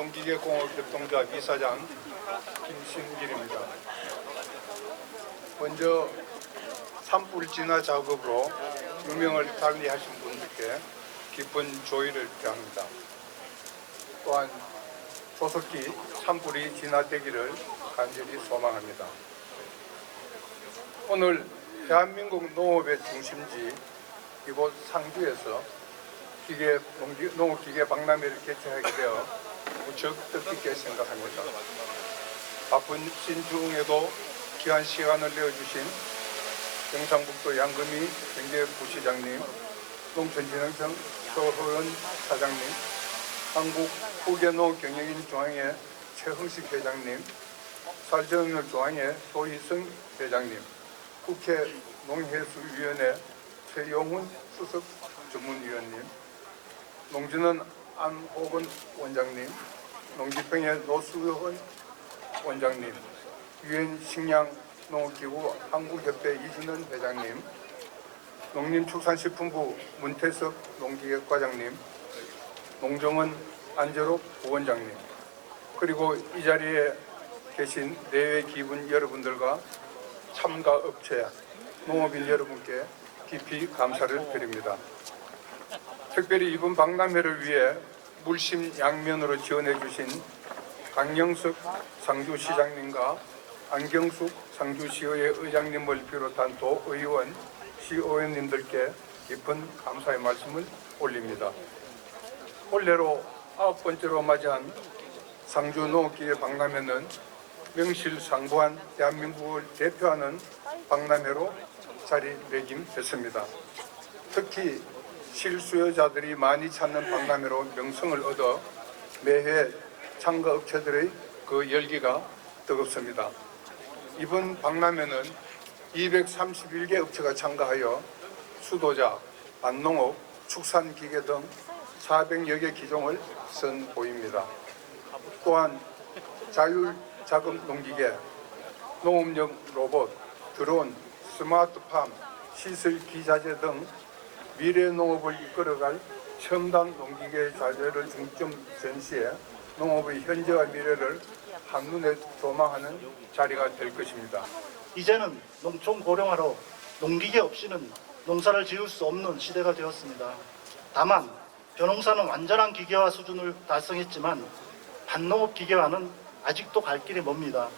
한국농기계공업협동조합 이사장 김신길입니다. 먼저 산불 진화 작업으로 유명을 달리하신 분들께 깊은 조의를 표합니다. 또한 조속히 산불이 진화되기를 간절히 소망합니다. 오늘 대한민국 농업의 중심지 이곳 상주에서 기계 농업기계 박람회를 개최하게 되어 무척 뜻깊게 생각합니다. 바쁜 신중에도 귀한 시간을 내어주신 경상북도 양금희 경제부시장님, 농촌진흥청 서호연 사장님, 한국 후계농경영인 중앙회 최흥식 회장님, 살정을 중앙회 소희성 회장님, 국회 농해수위원회 최용훈 수석 전문위원님, 농진은 안호건 원장님, 농지평의 노수현 원장님, 유엔 식량 농업기구 한국협회 이준원 회장님, 농림축산식품부 문태석 농기계과장님, 농정원 안재록 부원장님, 그리고 이 자리에 계신 내외 기분 여러분들과 참가 업체 농업인 여러분께 깊이 감사를 드립니다. 특별히 이번 박람회를 위해 물심 양면으로 지원해 주신 강영석 상주시장님과 안경숙 상주시의회 의장님을 비롯한 도의원, 시의원님들께 깊은 감사의 말씀을 올립니다. 올해로 아홉 번째로 맞이한 상주 농업기계 박람회는 명실상부한 대한민국을 대표하는 박람회로 자리매김했습니다. 특히 실수요자들이 많이 찾는 박람회로 명성을 얻어 매해 참가 업체들의 그 열기가 뜨겁습니다. 이번 박람회는 231개 업체가 참가하여 수도자, 반농업, 축산기계 등 400여 개 기종을 선보입니다. 또한 자율자금 농기계, 농업용 로봇, 드론, 스마트팜, 시설 기자재 등 미래 농업을 이끌어갈 첨단 농기계 자재를 중점 전시해 농업의 현재와 미래를 한눈에 조망하는 자리가 될 것입니다. 이제는 농촌 고령화로 농기계 없이는 농사를 지을 수 없는 시대가 되었습니다. 다만 벼농사는 완전한 기계화 수준을 달성했지만 반농업 기계화는 아직도 갈 길이 멉니다.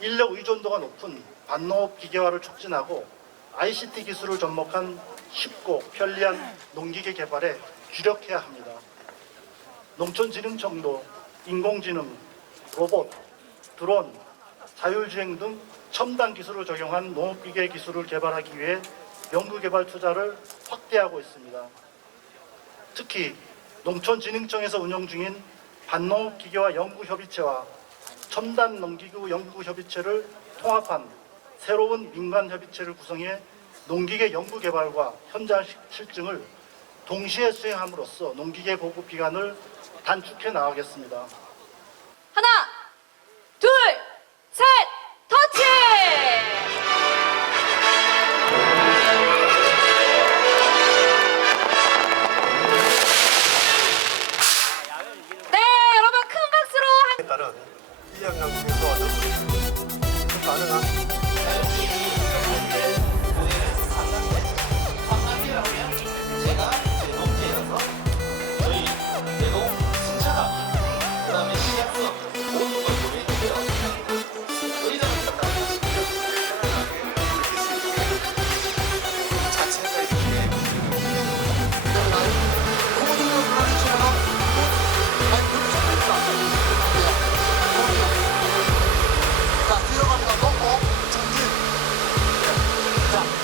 인력 의존도가 높은 반농업 기계화를 촉진하고 ICT 기술을 접목한 쉽고 편리한 농기계 개발에 주력해야 합니다. 농촌진흥청도 인공지능, 로봇, 드론, 자율주행 등 첨단 기술을 적용한 농업기계 기술을 개발하기 위해 연구개발 투자를 확대하고 있습니다. 특히 농촌진흥청에서 운영 중인 반농업기계화 연구협의체와 첨단 농기구 연구협의체를 통합한 새로운 민간협의체를 구성해 농기계 연구개발과 현장 실증을 동시에 수행함으로써 농기계 보급 기간을 단축해 나가겠습니다. 따른 1학년 교수 얻은 가능한 자.